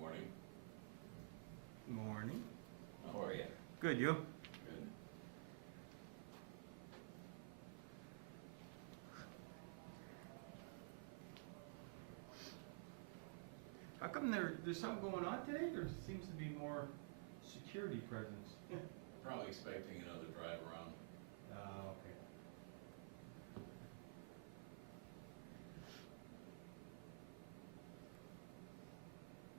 Morning. Morning. How are you? Good, you? Good. How come there's something going on today? There seems to be more security presence. Probably expecting another drive around. Okay. For those of you online, we are anticipating the arrival of the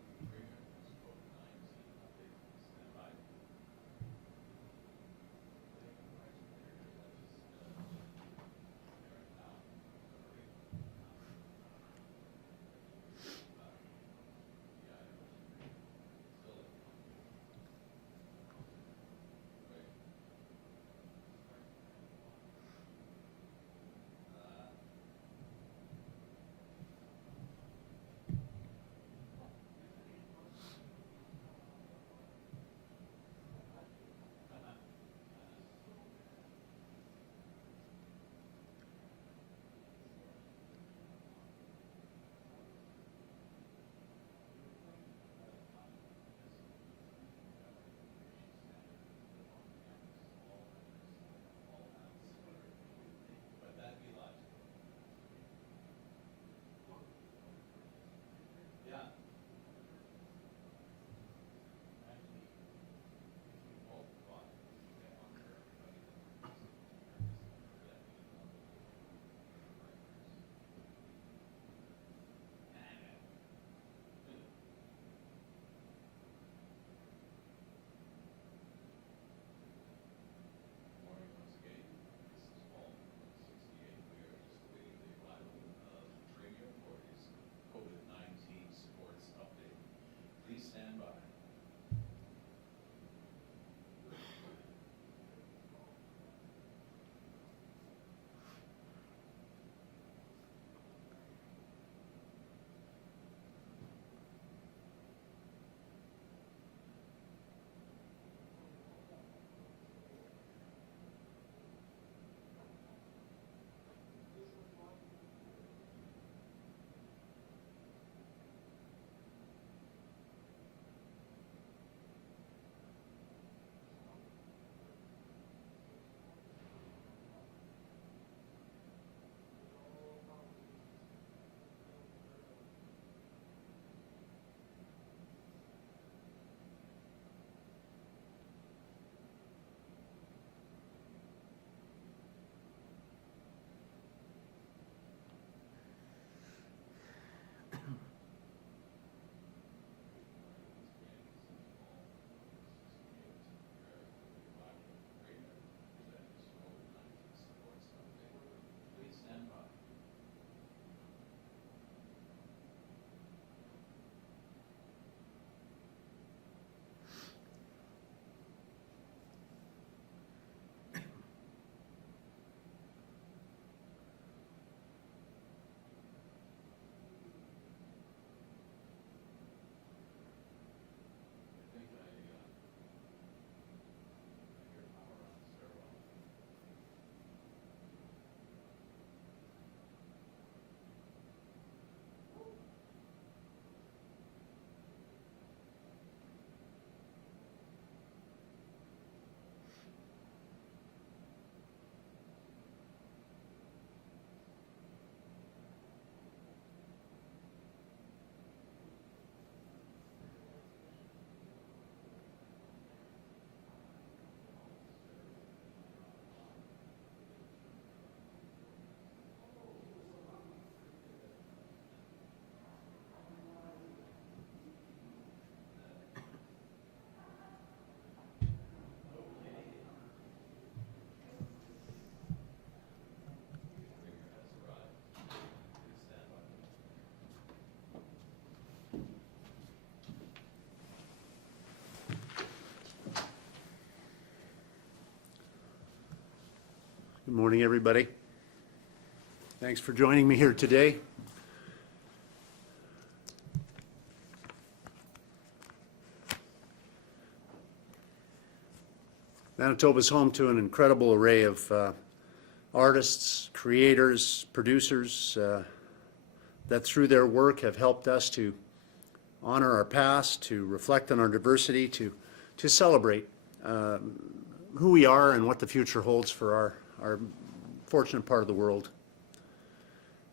premier as COVID-19 update. Stand by. But that'd be logical. Yeah. Actually, if you both thought that one for everybody, then that Morning once again. This is Paul, 68. We are just awaiting the arrival of the Premier for his COVID-19 sports update. Please stand by. Please stand by. I think I hear power on the stairwell. Premier has arrived. Please stand by. Good morning, everybody. Thanks for joining me here today. Manitoba is home to an incredible array of artists, creators, producers that through their work have helped us to honor our past, to reflect on our diversity, to celebrate who we are and what the future holds for our fortunate part of the world.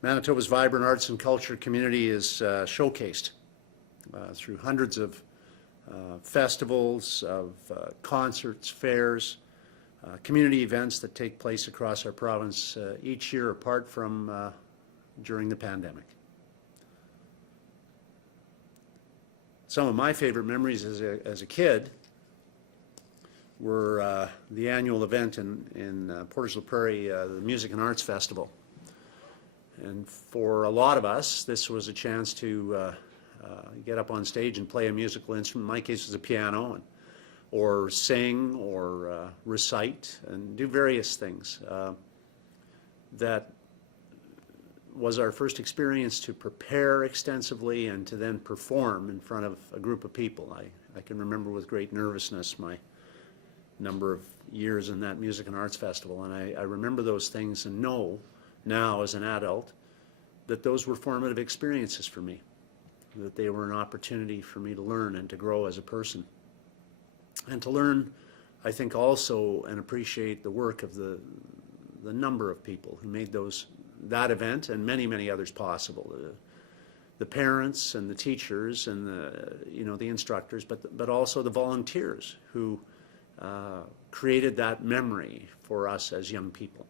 Manitoba's vibrant arts and culture community is showcased through hundreds of festivals, of concerts, fairs, community events that take place across our province each year, apart from during the pandemic. Some of my favorite memories as a kid were the annual event in Portage la Prairie, the Music and Arts Festival. And for a lot of us, this was a chance to get up on stage and play a musical instrument. In my case, it was a piano, or sing, or recite, and do various things. That was our first experience to prepare extensively and to then perform in front of a group of people. I can remember with great nervousness my number of years in that Music and Arts Festival, and I remember those things and know now as an adult that those were formative experiences for me, that they were an opportunity for me to learn and to grow as a person. And to learn, I think, also and appreciate the work of the number of people who made that event and many, many others possible. The parents and the teachers and the instructors, but also the volunteers who created that memory for us as young people.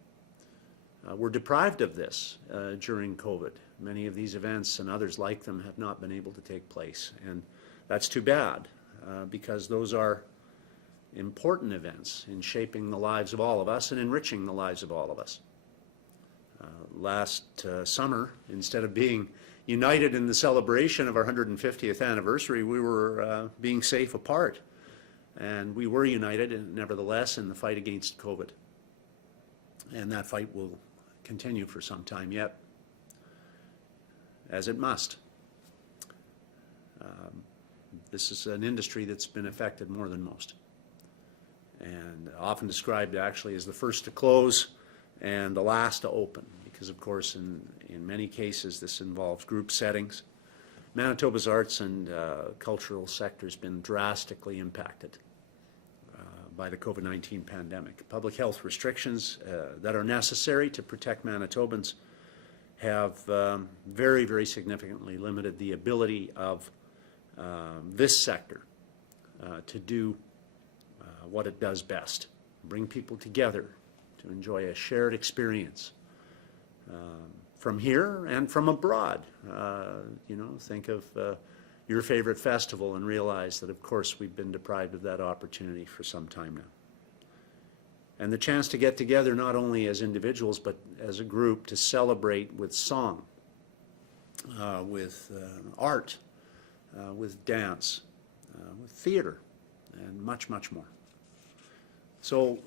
We're deprived of this during COVID. Many of these events and others like them have not been able to take place, and that's too bad because those are important events in shaping the lives of all of us and enriching the lives of all of us. Last summer, instead of being united in the celebration of our 150th anniversary, we were being safe apart, and we were united, nevertheless, in the fight against COVID. And that fight will continue for some time yet, as it must. This is an industry that's been affected more than most, and often described actually as the first to close and the last to open, because of course in many cases this involves group settings. Manitoba's arts and cultural sector has been drastically impacted by the COVID-19 pandemic. Public health restrictions that are necessary to protect Manitobans have very, very significantly limited the ability of this sector to do what it does best, bring people together to enjoy a shared experience from here and from abroad. Think of your favorite festival and realize that, of course, we've been deprived of that opportunity for some time now. And the chance to get together not only as individuals but as a group to celebrate with song, with art, with dance, with theater, and much, much more. So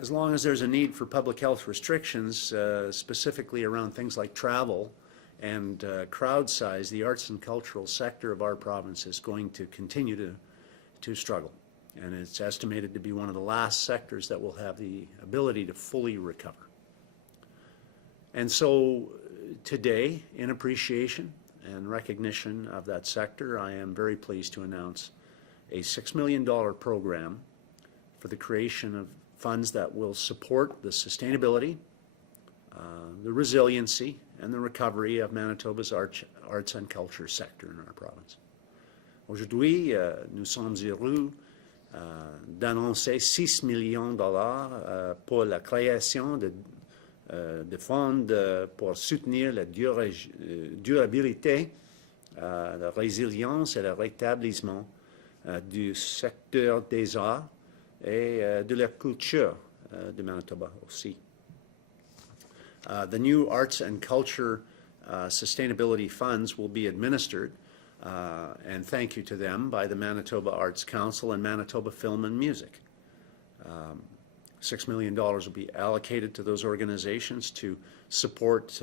as long as there's a need for public health restrictions, specifically around things like travel and crowd size, the arts and cultural sector of our province is going to continue to struggle. And it's estimated to be one of the last sectors that will have the ability to fully recover. And so today, in appreciation and recognition of that sector, I am very pleased to announce a $6 million program for the creation of funds that will support the sustainability, the resiliency, and the recovery of Manitoba's arts and culture sector in our province. Aujourd'hui, nous sommes heureux d'annoncer 6 millions de dollars pour la création de fonds pour soutenir la durabilité, la résilience et le rétablissement du secteur des arts et de la culture de Manitoba aussi. The new arts and culture sustainability funds will be administered, and thank you to them, by the Manitoba Arts Council and Manitoba Film and Music. $6 million will be allocated to those organizations to support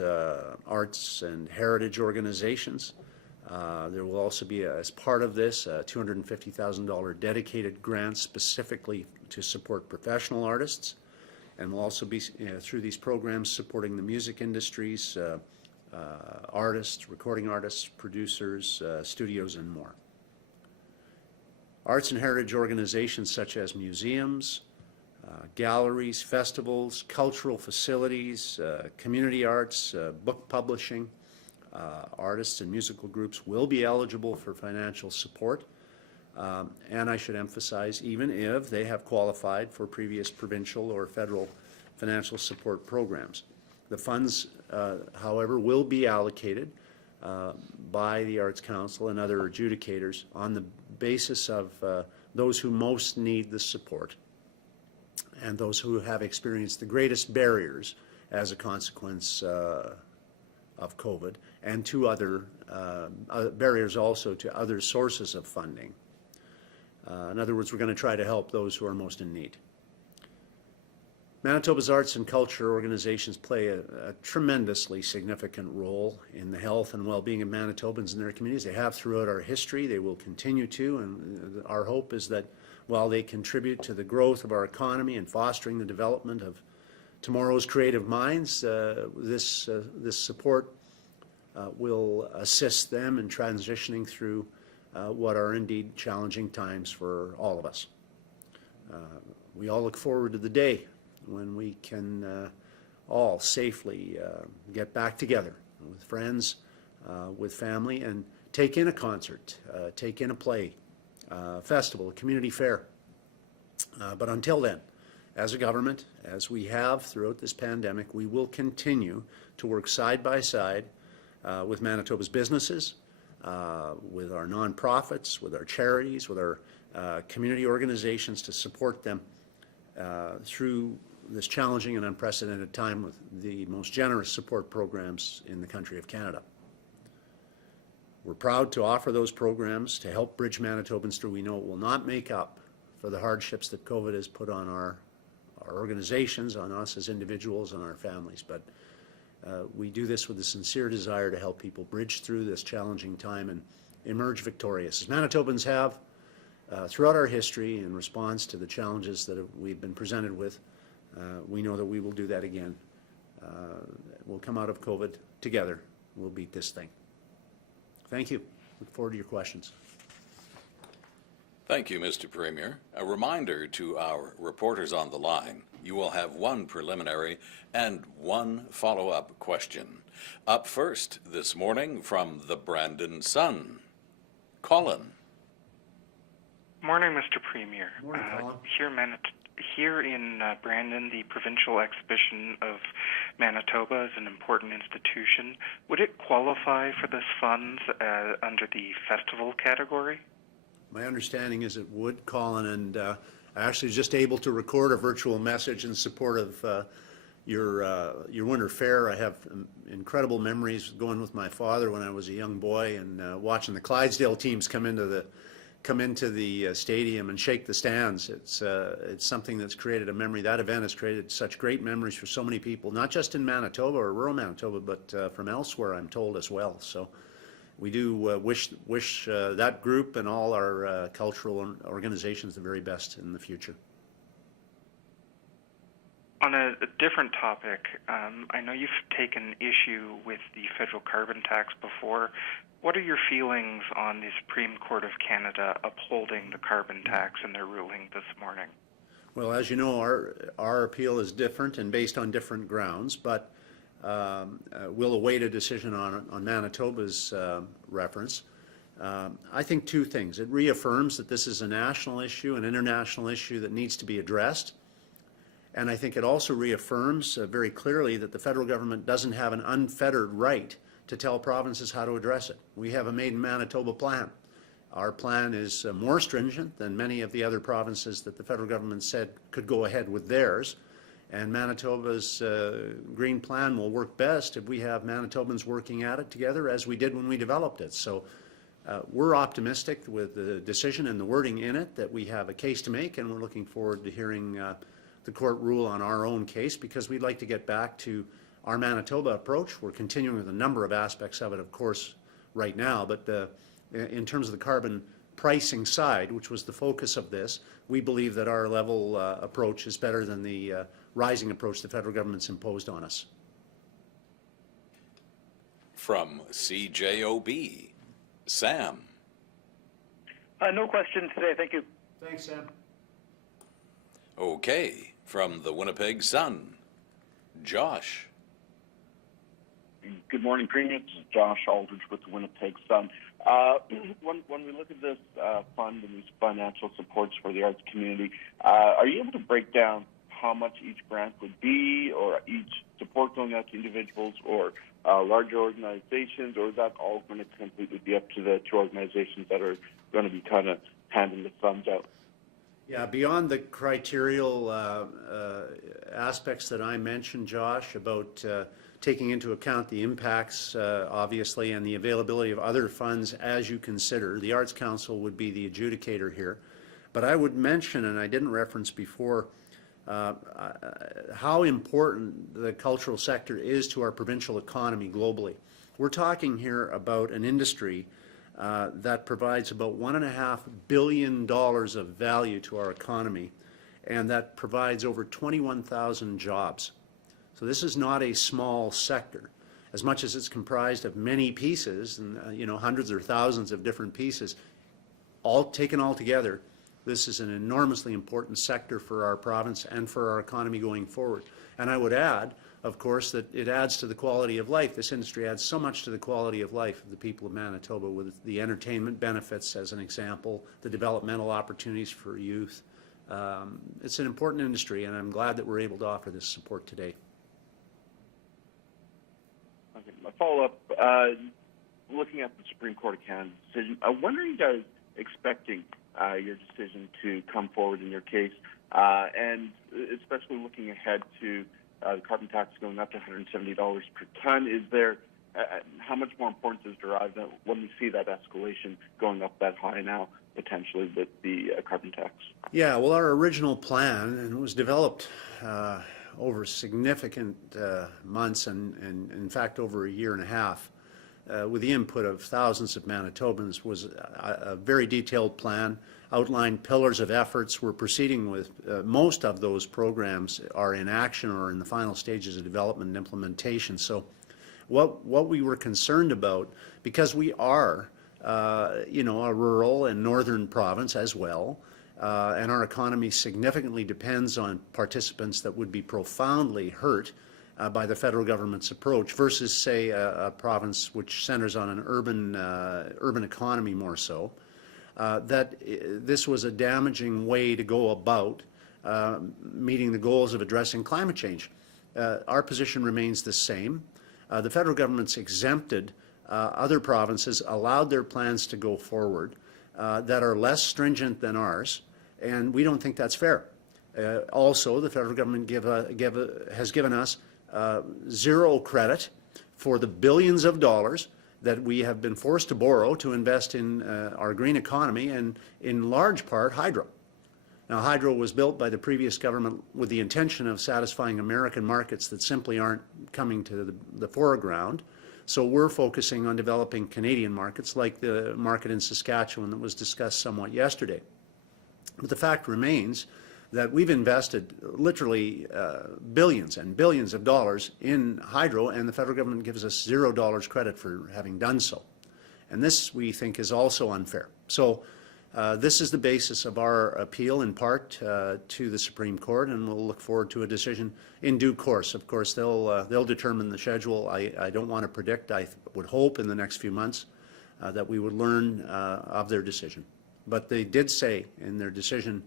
arts and heritage organizations. There will also be, as part of this, a $250,000 dedicated grant specifically to support professional artists, and we'll also be, through these programs, supporting the music industries, artists, recording artists, producers, studios, and more. Arts and heritage organizations such as museums, galleries, festivals, cultural facilities, community arts, book publishing, artists and musical groups will be eligible for financial support. And I should emphasize, even if they have qualified for previous provincial or federal financial support programs. The funds, however, will be allocated by the Arts Council and other adjudicators on the basis of those who most need the support and those who have experienced the greatest barriers as a consequence of COVID, and to other barriers also to other sources of funding. In other words, we're going to try to help those who are most in need. Manitoba's arts and culture organizations play a tremendously significant role in the health and well-being of Manitobans and their communities. They have throughout our history. They will continue to, and our hope is that while they contribute to the growth of our economy and fostering the development of tomorrow's creative minds, this support will assist them in transitioning through what are indeed challenging times for all of us. We all look forward to the day when we can all safely get back together with friends, with family, and take in a concert, take in a play, festival, a community fair. But until then, as a government, as we have throughout this pandemic, we will continue to work side by side with Manitoba's businesses, with our nonprofits, with our charities, with our community organizations to support them through this challenging and unprecedented time with the most generous support programs in the country of Canada. We're proud to offer those programs to help bridge Manitobans through. We know it will not make up for the hardships that COVID has put on our organizations, on us as individuals, and our families, but we do this with a sincere desire to help people bridge through this challenging time and emerge victorious. As Manitobans have throughout our history in response to the challenges that we've been presented with, we know that we will do that again. We'll come out of COVID together. We'll beat this thing. Thank you. Look forward to your questions. Thank you, Mr. Premier. A reminder to our reporters on the line, you will have one preliminary and one follow-up question. Up first this morning from the Brandon Sun, Colin. Morning, Mr. Premier. Morning, Colin. Here in Brandon, the Provincial Exhibition of Manitoba is an important institution. Would it qualify for this funds under the festival category? My understanding is it would, Colin, and I actually was just able to record a virtual message in support of your winter fair. I have incredible memories going with my father when I was a young boy and watching the Clydesdale teams come into the stadium and shake the stands. It's something that's created a memory. That event has created such great memories for so many people, not just in Manitoba or rural Manitoba, but from elsewhere, I'm told, as well. So we do wish that group and all our cultural organizations the very best in the future. On a different topic, I know you've taken issue with the federal carbon tax before. What are your feelings on the Supreme Court of Canada upholding the carbon tax in their ruling this morning? Well, as you know, our appeal is different and based on different grounds, but we'll await a decision on Manitoba's reference. I think two things. It reaffirms that this is a national issue, an international issue that needs to be addressed. And I think it also reaffirms very clearly that the federal government doesn't have an unfettered right to tell provinces how to address it. We have a Made in Manitoba plan. Our plan is more stringent than many of the other provinces that the federal government said could go ahead with theirs. And Manitoba's green plan will work best if we have Manitobans working at it together as we did when we developed it. So we're optimistic with the decision and the wording in it that we have a case to make, and we're looking forward to hearing the court rule on our own case, because we'd like to get back to our Manitoba approach. We're continuing with a number of aspects of it, of course, right now, but in terms of the carbon pricing side, which was the focus of this, we believe that our level approach is better than the rising approach the federal government's imposed on us. From CJOB, Sam. No question today. Thank you. Thanks, Sam. Okay, from the Winnipeg Sun, Josh. Good morning, Premier. This is Josh Aldridge with the Winnipeg Sun. When we look at this fund and these financial supports for the arts community, are you able to break down how much each grant would be, or each support going out to individuals or larger organizations, or is that all going to completely be up to the two organizations that are going to be kind of handing the funds out? Yeah, beyond the criterial aspects that I mentioned, Josh, about taking into account the impacts, obviously, and the availability of other funds as you consider, the Arts Council would be the adjudicator here. But I would mention, and I didn't reference before, how important the cultural sector is to our provincial economy globally. We're talking here about an industry that provides about $1.5 billion of value to our economy, and that provides over 21,000 jobs. So this is not a small sector. As much as it's comprised of many pieces, and hundreds or thousands of different pieces, all taken all together, this is an enormously important sector for our province and for our economy going forward. And I would add, of course, that it adds to the quality of life. This industry adds so much to the quality of life of the people of Manitoba, with the entertainment benefits, as an example, the developmental opportunities for youth. It's an important industry, and I'm glad that we're able to offer this support today. Okay, my follow-up, looking at the Supreme Court of Canada decision, when are you guys expecting your decision to come forward in your case, and especially looking ahead to the carbon tax going up to $170 per ton? Is there how much more importance is derived when we see that escalation going up that high now, potentially, with the carbon tax? Yeah, well, our original plan, and it was developed over significant months, and in fact over a year and a half, with the input of thousands of Manitobans, was a very detailed plan, outlined pillars of efforts. We're proceeding with most of those programs are in action or in the final stages of development and implementation. So what we were concerned about, because we are a rural and northern province as well, and our economy significantly depends on participants that would be profoundly hurt by the federal government's approach versus, say, a province which centers on an urban economy more so, that this was a damaging way to go about meeting the goals of addressing climate change. Our position remains the same. The federal government's exempted other provinces, allowed their plans to go forward that are less stringent than ours, and we don't think that's fair. Also, the federal government has given us zero credit for the billions of dollars that we have been forced to borrow to invest in our green economy, and in large part hydro. Now, hydro was built by the previous government with the intention of satisfying American markets that simply aren't coming to the foreground. So we're focusing on developing Canadian markets, like the market in Saskatchewan that was discussed somewhat yesterday. But the fact remains that we've invested literally billions and billions of dollars in hydro, and the federal government gives us $0 credit for having done so. And this, we think, is also unfair. So this is the basis of our appeal, in part, to the Supreme Court, and we'll look forward to a decision in due course. Of course, they'll determine the schedule. I don't want to predict. I would hope in the next few months that we would learn of their decision. But they did say in their decision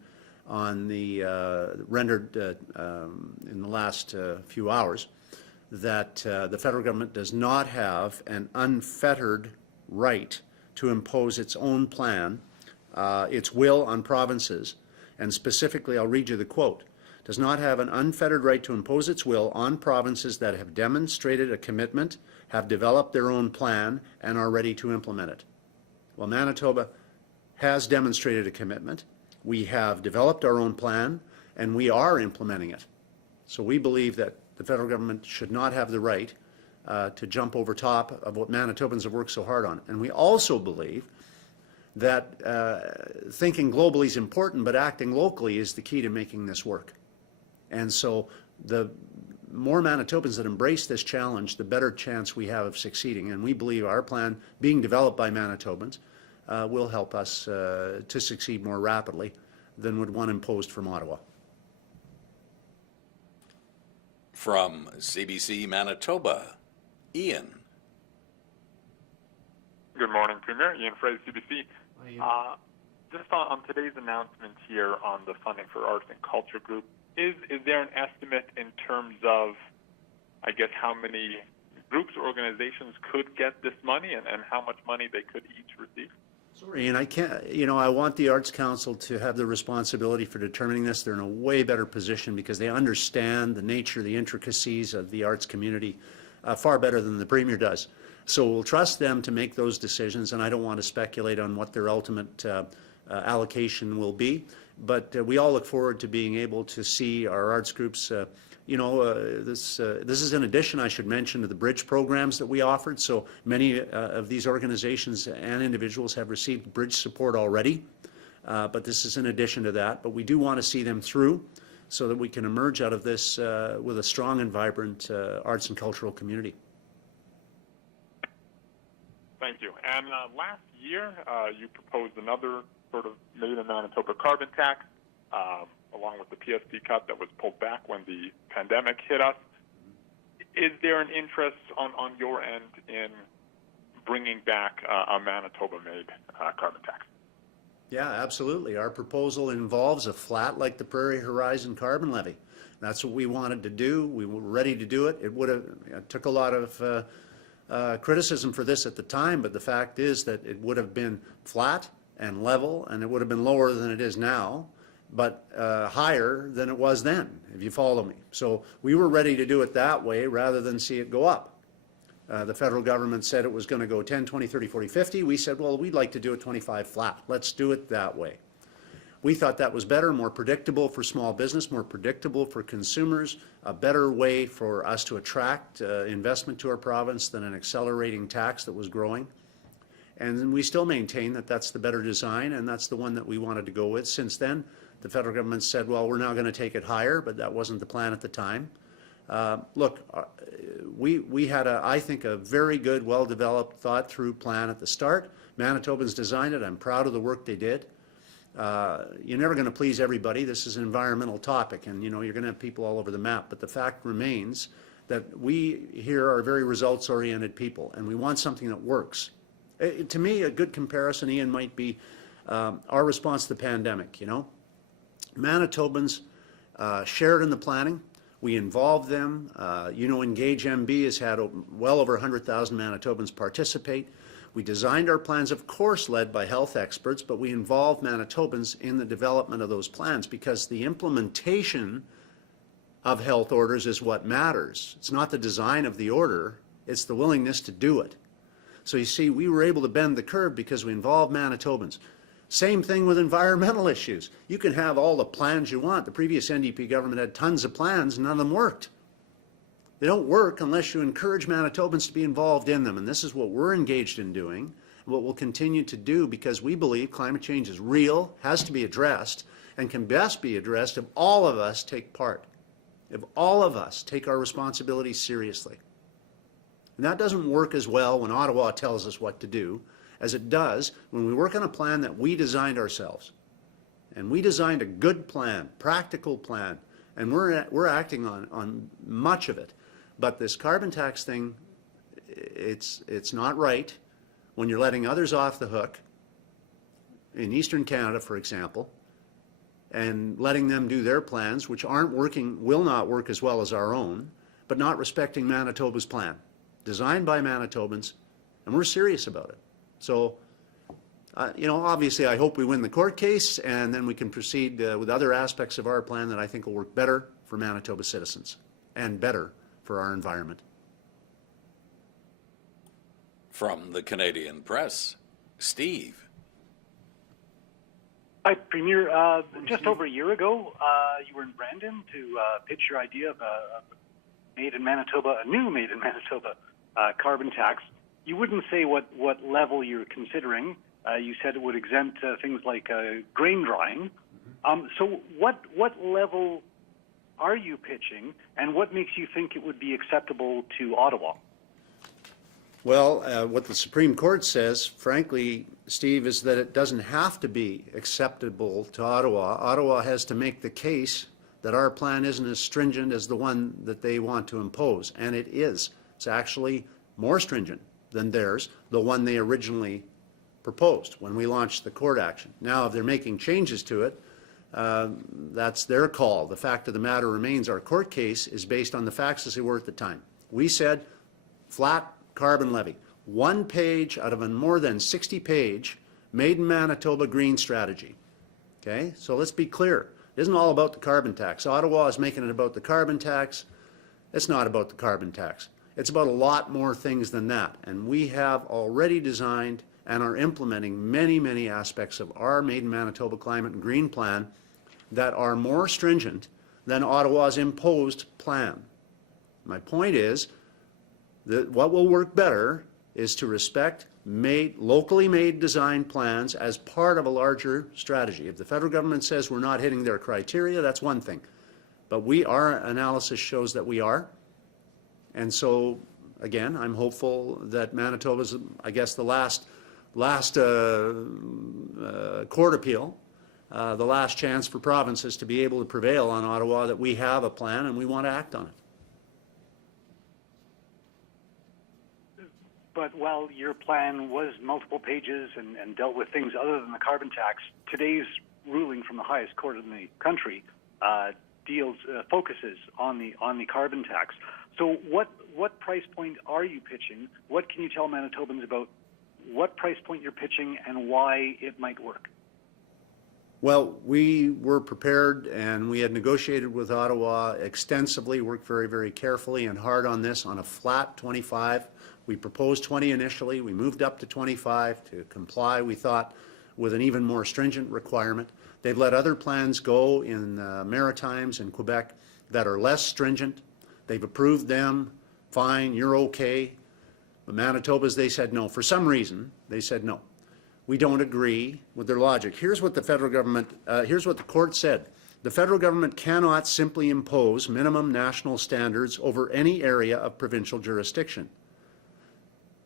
on the rendered in the last few hours that the federal government does not have an unfettered right to impose its own plan, its will on provinces, and specifically, I'll read you the quote, does not have an unfettered right to impose its will on provinces that have demonstrated a commitment, have developed their own plan, and are ready to implement it. Well, Manitoba has demonstrated a commitment. We have developed our own plan, and we are implementing it. So we believe that the federal government should not have the right to jump over top of what Manitobans have worked so hard on. And we also believe that thinking globally is important, but acting locally is the key to making this work. And so the more Manitobans that embrace this challenge, the better chance we have of succeeding. And we believe our plan, being developed by Manitobans, will help us to succeed more rapidly than would one imposed from Ottawa. From CBC Manitoba, Ian. Good morning, Premier. Ian Frey, CBC. Just on today's announcement here on the funding for Arts and Culture Group, is there an estimate in terms of, I guess, how many groups or organizations could get this money and how much money they could each receive? Sorry, and I can't, I want the Arts Council to have the responsibility for determining this. They're in a way better position because they understand the nature, the intricacies of the arts community far better than the Premier does. So we'll trust them to make those decisions, and I don't want to speculate on what their ultimate allocation will be. But we all look forward to being able to see our arts groups. This is in addition, I should mention, to the bridge programs that we offered. So many of these organizations and individuals have received bridge support already, but this is in addition to that. But we do want to see them through so that we can emerge out of this with a strong and vibrant arts and cultural community. Thank you. And last year, you proposed another sort of made in Manitoba carbon tax, along with the PSP cut that was pulled back when the pandemic hit us. Is there an interest on your end in bringing back a Manitoba-made carbon tax? Yeah, absolutely. Our proposal involves a flat, like the Prairie Horizon carbon levy. That's what we wanted to do. We were ready to do it. It took a lot of criticism for this at the time, but the fact is that it would have been flat and level, and it would have been lower than it is now, but higher than it was then, if you follow me. So we were ready to do it that way rather than see it go up. The federal government said it was going to go 10, 20, 30, 40, 50. We said, well, we'd like to do it 25 flat. Let's do it that way. We thought that was better, more predictable for small business, more predictable for consumers, a better way for us to attract investment to our province than an accelerating tax that was growing. And we still maintain that that's the better design, and that's the one that we wanted to go with. Since then, the federal government said, well, we're now going to take it higher, but that wasn't the plan at the time. Look, we had, I think, a very good, well-developed, thought-through plan at the start. Manitobans designed it. I'm proud of the work they did. You're never going to please everybody. This is an environmental topic, and you're going to have people all over the map. But the fact remains that we here are very results-oriented people, and we want something that works. To me, a good comparison, Ian, might be our response to the pandemic. Manitobans shared in the planning. We involved them. Engage MB has had well over 100,000 Manitobans participate. We designed our plans, of course, led by health experts, but we involved Manitobans in the development of those plans because the implementation of health orders is what matters. It's not the design of the order, it's the willingness to do it. So you see, we were able to bend the curve because we involved Manitobans. Same thing with environmental issues. You can have all the plans you want. The previous NDP government had tons of plans, and none of them worked. They don't work unless you encourage Manitobans to be involved in them, and this is what we're engaged in doing, and what we'll continue to do because we believe climate change is real, has to be addressed, and can best be addressed if all of us take part, if all of us take our responsibilities seriously. And that doesn't work as well when Ottawa tells us what to do as it does when we work on a plan that we designed ourselves. And we designed a good plan, practical plan, and we're acting on much of it. But this carbon tax thing, it's not right when you're letting others off the hook, in Eastern Canada, for example, and letting them do their plans, which aren't working, will not work as well as our own, but not respecting Manitoba's plan. Designed by Manitobans, and we're serious about it. So, obviously I hope we win the court case, and then we can proceed with other aspects of our plan that I think will work better for Manitoba citizens and better for our environment. From the Canadian Press, Steve. Hi, Premier. Just over a year ago, you were in Brandon to pitch your idea of a made in Manitoba, a new made in Manitoba carbon tax. You wouldn't say what level you're considering, You said it would exempt things like grain drying. So what level are you pitching, and what makes you think it would be acceptable to Ottawa? Well, what the Supreme Court says, frankly, Steve, is that it doesn't have to be acceptable to Ottawa. Ottawa has to make the case that our plan isn't as stringent as the one that they want to impose, and it is. It's actually more stringent than theirs, the one they originally proposed when we launched the court action. Now, if they're making changes to it, that's their call. The fact of the matter remains our court case is based on the facts as they were at the time. We said flat carbon levy, one page out of a more than 60-page Made in Manitoba green strategy. Okay, so let's be clear. It isn't all about the carbon tax. Ottawa is making it about the carbon tax. It's not about the carbon tax. It's about a lot more things than that. And we have already designed and are implementing many, many aspects of our Made in Manitoba Climate and Green Plan that are more stringent than Ottawa's imposed plan. My point is that what will work better is to respect locally made design plans as part of a larger strategy. If the federal government says we're not hitting their criteria, that's one thing. But our analysis shows that we are. And so, again, I'm hopeful that Manitoba's, I guess, the last court appeal, the last chance for provinces to be able to prevail on Ottawa, that we have a plan and we want to act on it. But while your plan was multiple pages and dealt with things other than the carbon tax, today's ruling from the highest court in the country focuses on the carbon tax. So what price point are you pitching? What can you tell Manitobans about what price point you're pitching and why it might work? Well, we were prepared and we had negotiated with Ottawa extensively, worked very, very carefully and hard on this on a flat 25. We proposed 20 initially. We moved up to 25 to comply, we thought, with an even more stringent requirement. They've let other plans go in Maritimes and Quebec that are less stringent. They've approved them. Fine, you're okay. But Manitoba's, they said no. For some reason, they said no. We don't agree with their logic. Here's what the federal government, here's what the court said. The federal government cannot simply impose minimum national standards over any area of provincial jurisdiction.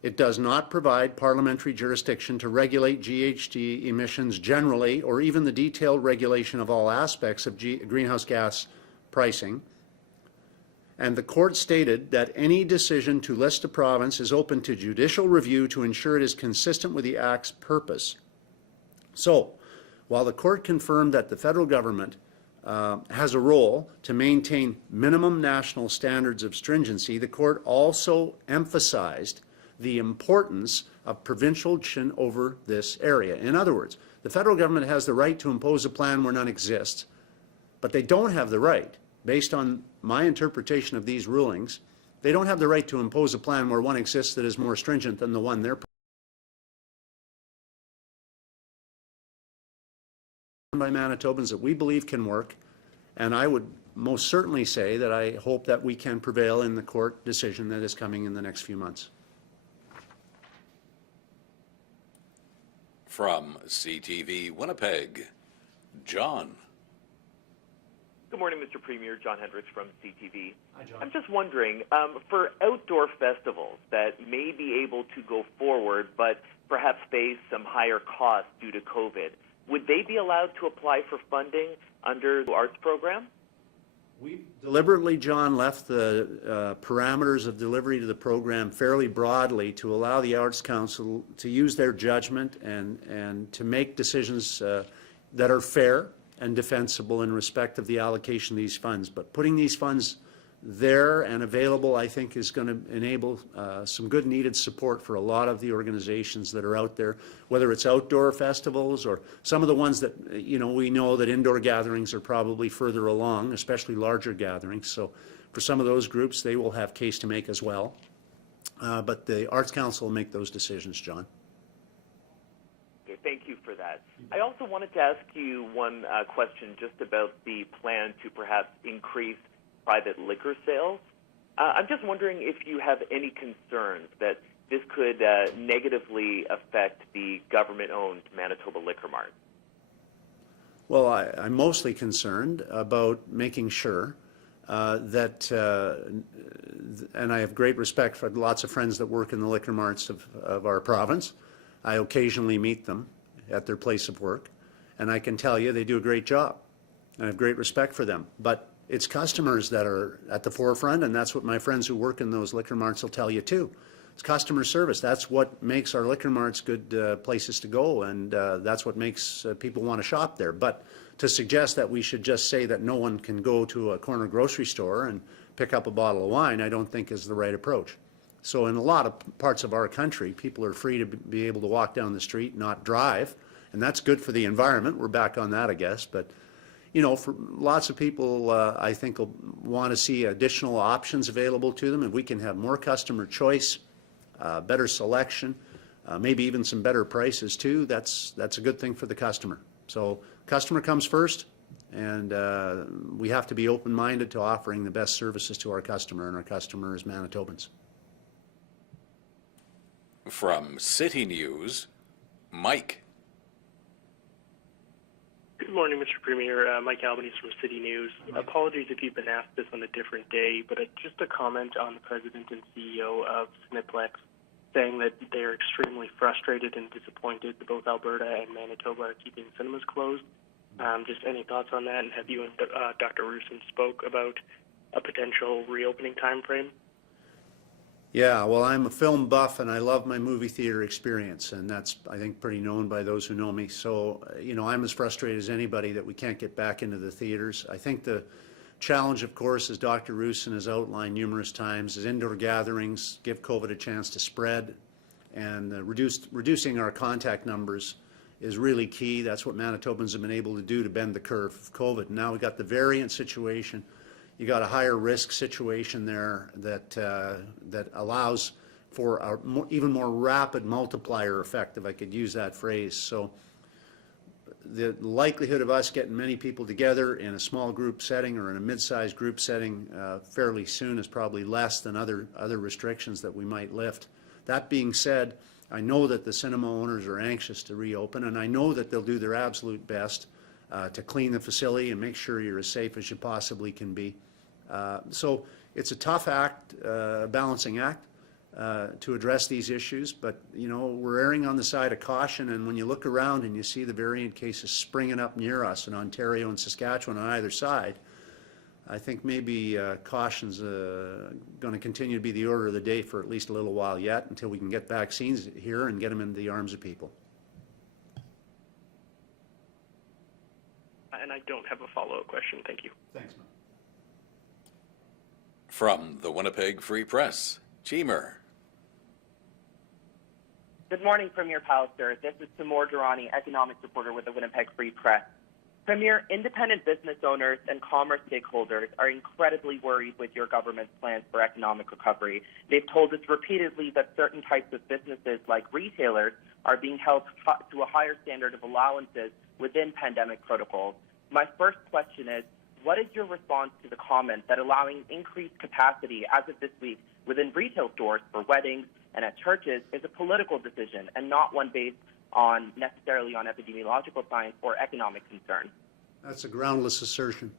It does not provide parliamentary jurisdiction to regulate GHG emissions generally, or even the detailed regulation of all aspects of greenhouse gas pricing. And the court stated that any decision to list a province is open to judicial review to ensure it is consistent with the Act's purpose. So, while the court confirmed that the federal government has a role to maintain minimum national standards of stringency, the court also emphasized the importance of provincial action over this area. In other words, the federal government has the right to impose a plan where none exists, but they don't have the right, based on my interpretation of these rulings, they don't have the right to impose a plan where one exists that is more stringent than the one they're by Manitobans that we believe can work, and I would most certainly say that I hope that we can prevail in the court decision that is coming in the next few months. From CTV Winnipeg, John. Good morning, Mr. Premier. John Hendricks from CTV. Hi, John. I'm just wondering, for outdoor festivals that may be able to go forward but perhaps face some higher costs due to COVID, would they be allowed to apply for funding under the arts program? We deliberately, John, left the parameters of delivery to the program fairly broadly to allow the Arts Council to use their judgment and to make decisions that are fair and defensible in respect of the allocation of these funds. But putting these funds there and available, I think, is going to enable some good needed support for a lot of the organizations that are out there, whether it's outdoor festivals or some of the ones that, you know, we know that indoor gatherings are probably further along, especially larger gatherings. So for some of those groups, they will have case to make as well. But the Arts Council will make those decisions, John. Okay, thank you for that. I also wanted to ask you one question just about the plan to perhaps increase private liquor sales. I'm just wondering if you have any concerns that this could negatively affect the government-owned Manitoba Liquor Mart? Well, I'm mostly concerned about making sure that, and I have great respect for lots of friends that work in the liquor marts of our province. I occasionally meet them at their place of work, and I can tell you they do a great job. I have great respect for them. But it's customers that are at the forefront, and that's what my friends who work in those liquor marts will tell you too. It's customer service. That's what makes our liquor marts good places to go, and that's what makes people want to shop there. But to suggest that we should just say that no one can go to a corner grocery store and pick up a bottle of wine, I don't think is the right approach. So in a lot of parts of our country, people are free to be able to walk down the street, not drive, and that's good for the environment. We're back on that, I guess. But you know, for lots of people, I think will want to see additional options available to them, and we can have more customer choice, better selection, maybe even some better prices too. That's a good thing for the customer. So customer comes first, and we have to be open-minded to offering the best services to our customer, and our customer is Manitobans. From CityNews, Mike. Good morning, Mr. Premier. Mike Albanese from CityNews. Apologies if you've been asked this on a different day, but just a comment on the President and CEO of Cineplex saying that they're extremely frustrated and disappointed that both Alberta and Manitoba are keeping cinemas closed. Just any thoughts on that, and have you and Dr. Roussin spoke about a potential reopening time frame? Yeah, well, I'm a film buff, and I love my movie theater experience, and that's, I think, pretty known by those who know me. So, you know, I'm as frustrated as anybody that we can't get back into the theaters. I think the challenge, of course, as Dr. Roussin has outlined numerous times, is indoor gatherings give COVID a chance to spread, and reducing our contact numbers is really key. That's what Manitobans have been able to do to bend the curve of COVID. Now we've got the variant situation. You got a higher risk situation there that allows for a even more rapid multiplier effect, if I could use that phrase. So the likelihood of us getting many people together in a small group setting or in a mid-sized group setting fairly soon is probably less than other restrictions that we might lift. That being said, I know that the cinema owners are anxious to reopen, and I know that they'll do their absolute best to clean the facility and make sure you're as safe as you possibly can be. So it's a tough act, balancing act, to address these issues, but you know, we're erring on the side of caution, and when you look around and you see the variant cases springing up near us in Ontario and Saskatchewan on either side, I think maybe caution's going to continue to be the order of the day for at least a little while yet, until we can get vaccines here and get them into the arms of people. And I don't have a follow-up question. Thank you. Thanks, man. From the Winnipeg Free Press, Cheemer. Good morning, Premier Pallister. This is Timur Durrani, economics reporter with the Winnipeg Free Press. Premier, independent business owners and commerce stakeholders are incredibly worried with your government's plans for economic recovery. They've told us repeatedly that certain types of businesses, like retailers, are being held to a higher standard of allowances within pandemic protocols. My first question is, what is your response to the comment that allowing increased capacity as of this week within retail stores for weddings and at churches is a political decision and not one based on necessarily on epidemiological science or economic concern? That's a groundless assertion.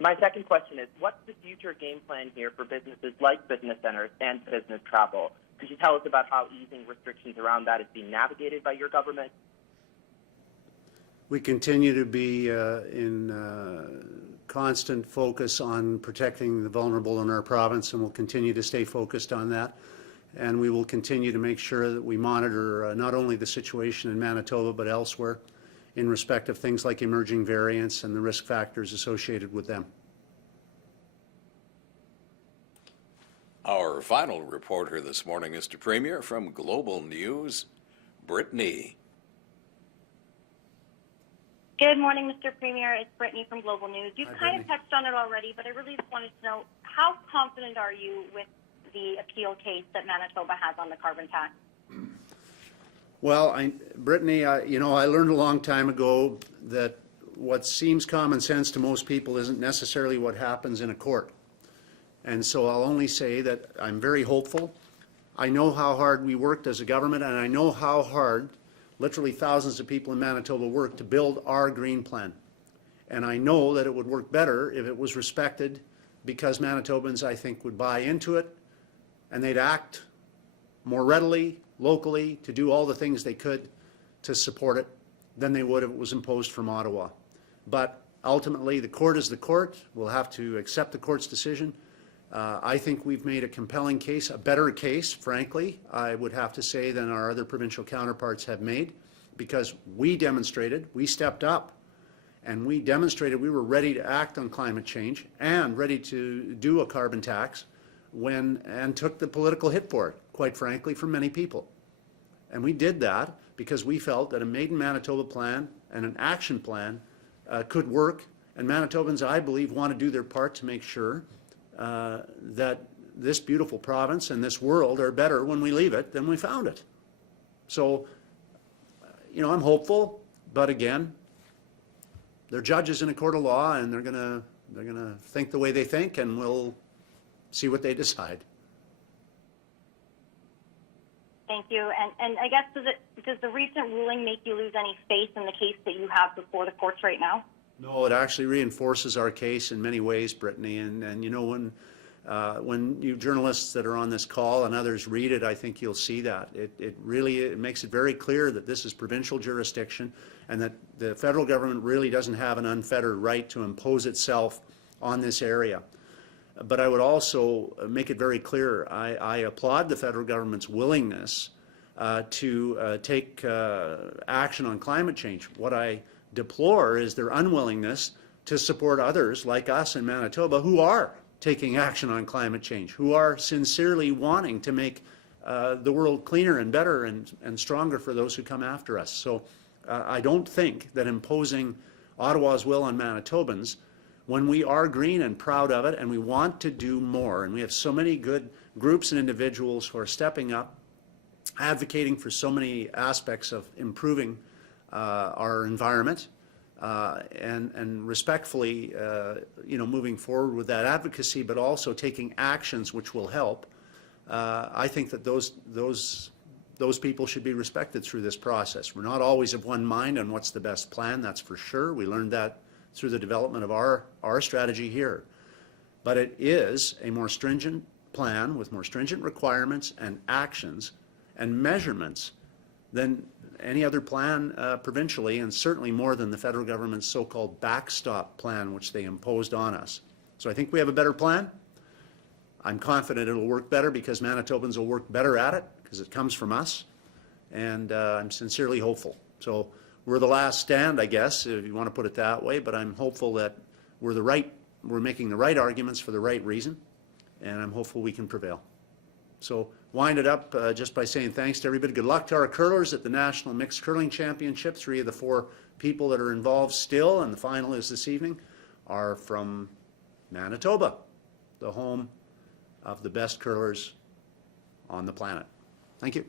My second question is, what's the future game plan here for businesses like business centers and business travel? Could you tell us about how easing restrictions around that is being navigated by your government? We continue to be in constant focus on protecting the vulnerable in our province, and we'll continue to stay focused on that. And we will continue to make sure that we monitor not only the situation in Manitoba but elsewhere in respect of things like emerging variants and the risk factors associated with them. Our final reporter this morning, Mr. Premier, from Global News, Brittany. Good morning, Mr. Premier. It's Brittany from Global News. You've kind of touched on it already, but I really just wanted to know, how confident are you with the appeal case that Manitoba has on the carbon tax? Well, Brittany, you know, I learned a long time ago that what seems common sense to most people isn't necessarily what happens in a court. And so I'll only say that I'm very hopeful. I know how hard we worked as a government, and I know how hard literally thousands of people in Manitoba worked to build our green plan. And I know that it would work better if it was respected, because Manitobans, I think, would buy into it, and they'd act more readily, locally, to do all the things they could to support it than they would if it was imposed from Ottawa. But ultimately, the court is the court. We'll have to accept the court's decision. I think we've made a compelling case, a better case, frankly, I would have to say, than our other provincial counterparts have made, because we demonstrated, we stepped up, and we demonstrated we were ready to act on climate change and ready to do a carbon tax and took the political hit for it, quite frankly, from many people. And we did that because we felt that a Made in Manitoba plan and an action plan could work, and Manitobans, I believe, want to do their part to make sure that this beautiful province and this world are better when we leave it than we found it. So, I'm hopeful, but again, they're judges in a court of law, and they're gonna think the way they think, and we'll see what they decide. Thank you. And I guess, does the recent ruling make you lose any faith in the case that you have before the courts right now? No, it actually reinforces our case in many ways, Brittany. And when you journalists that are on this call and others read it, I think you'll see that. It really makes it very clear that this is provincial jurisdiction, and that the federal government really doesn't have an unfettered right to impose itself on this area. But I would also make it very clear, I applaud the federal government's willingness to take action on climate change. What I deplore is their unwillingness to support others like us in Manitoba who are taking action on climate change, who are sincerely wanting to make the world cleaner and better and stronger for those who come after us. So I don't think that imposing Ottawa's will on Manitobans, when we are green and proud of it and we want to do more, and we have so many good groups and individuals who are stepping up, advocating for so many aspects of improving our environment, and respectfully, moving forward with that advocacy, but also taking actions which will help. I think that those people should be respected through this process. We're not always of one mind on what's the best plan, that's for sure. We learned that through the development of our strategy here. But it is a more stringent plan with more stringent requirements and actions and measurements than any other plan provincially, and certainly more than the federal government's so-called backstop plan, which they imposed on us. So I think we have a better plan. I'm confident it'll work better because Manitobans will work better at it because it comes from us, and I'm sincerely hopeful. So we're the last stand, I guess, if you want to put it that way, but I'm hopeful that we're making the right arguments for the right reason, and I'm hopeful we can prevail. So wind it up just by saying thanks to everybody. Good luck to our curlers at the National Mixed Curling Championship. 3 of the 4 people that are involved still, and the finalists this evening, are from Manitoba, the home of the best curlers on the planet. Thank you.